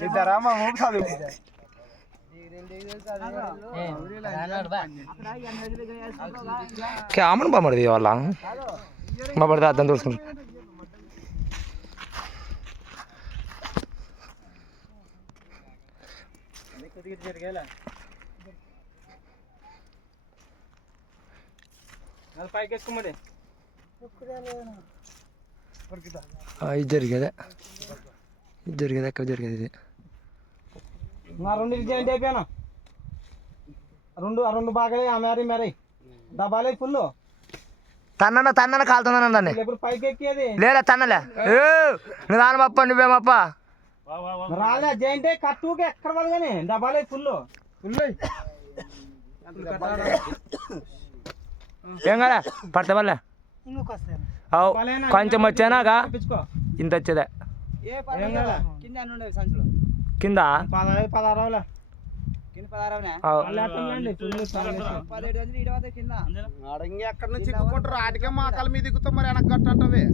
ఇద్దరా మా మూడు చదువు క్యామన్ బామ్మడిది వాళ్ళ. బామ్మడిది అర్థం చూసుకుంటారు ఇది జరిగేదే. ఇది జరిగేది ఎక్కడ జరిగేది ఇది. నా రెండు రిజల్ట్ అయిపోయాను. రెండు ఆ రెండు బాగా ఆ మేరీ మేరీ డబ్బాలే ఫుల్ తన్నన తన్నన కాలుతున్నాను దాన్ని ఎప్పుడు పైకి ఎక్కేది లేదా తన్నలే. ఏ నువ్వు దానమప్ప నువ్వేమప్ప? రాలే జైంటే కట్టుకి ఎక్కడ పడదు కానీ డబ్బాలే ఫుల్ ఫుల్ ఏం కదా పడితే వల్ల అవు కొంచెం వచ్చానాక ఇంత వచ్చేదే. కదా? కింద? పదహారు పదహారు అవు ఎక్కడి నుంచి చిక్కుకుంటారు ఆటికే మాకాల మీద దిగుతాం మరి వెనక కట్టంటవి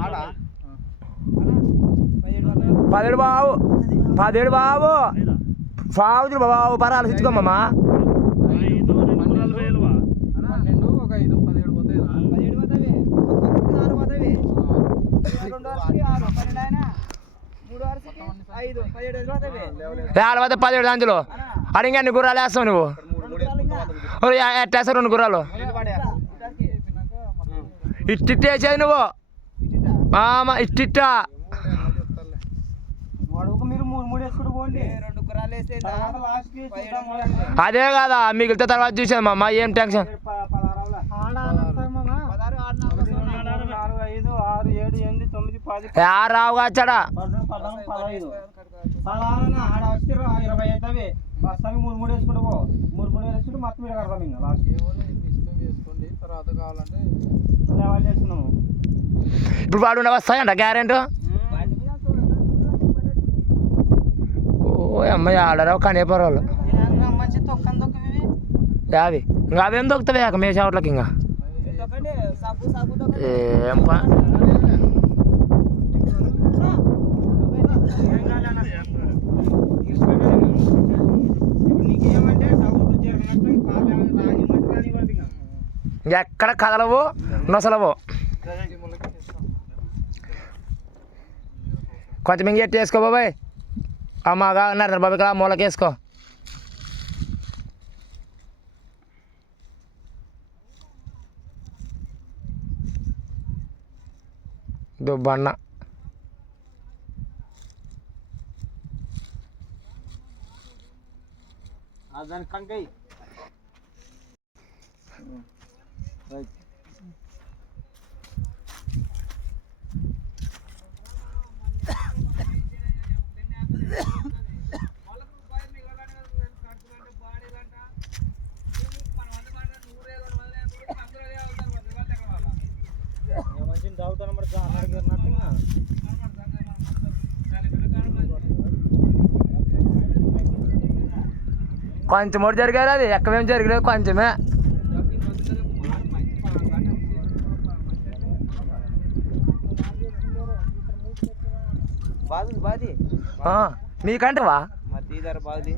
ఆడ పదిహేడు బావు. పదిహేడు బావు. బావుదులు బావు పరాలు తెచ్చుకోమ్మా ఆడపోతే పదిహేడు దాంట్లో అడిగి అన్ని గుర్రాలు వేస్తావు నువ్వు? ఎట్టేస్తావు రెండు గుర్రాలు? ఇట్టిట్టు వేసేది నువ్వు? ఆమా ఇట్టిట్టా. అదే కదా మిగిలితే తర్వాత చూసాం అమ్మ ఏం టెన్షన్ రావుగా వచ్చాడా? పద్నాలుగు పదహైదు. ఆడ వచ్చి ఇరవై ఇరవై అవుతుంది బస్తానికి మూడు మూడు వేసుకుంటూ పో. మూడు మూడు వేసుకుంటూ మొత్తం మీద కడతాం ఇంకా లాస్ట్. వేసుకోండి తర్వాత కావాలంటే లెవెల్ చేసుకున్నాము ఇప్పుడు వాడు వస్తాయంట గ్యారెంటీ? ఓ అమ్మాయి ఆడరావు కానీ తొక్కి యావి. ఇంకా అవేం దొక్కుతాయి అక్క మే చావట్లకి ఇంకా? ఏం ఎక్కడ కదలవు నొసలవు కొంచెం ఇంక ఎట్టి వేసుకో బాబాయ్ అమ్మగా నరేంద్ర బాబాయ్ ఇక్కడ మూలకి వేసుకో దుబ్బన్న దాని కంకై మంచి దావుతాను మరి అన్నడికి కొంచెం ఒకటి జరిగారు అది ఎక్కువేం జరగలేదు కొంచెమే. బాది ఆ, మీకంటవా? మరి తీదారు బాది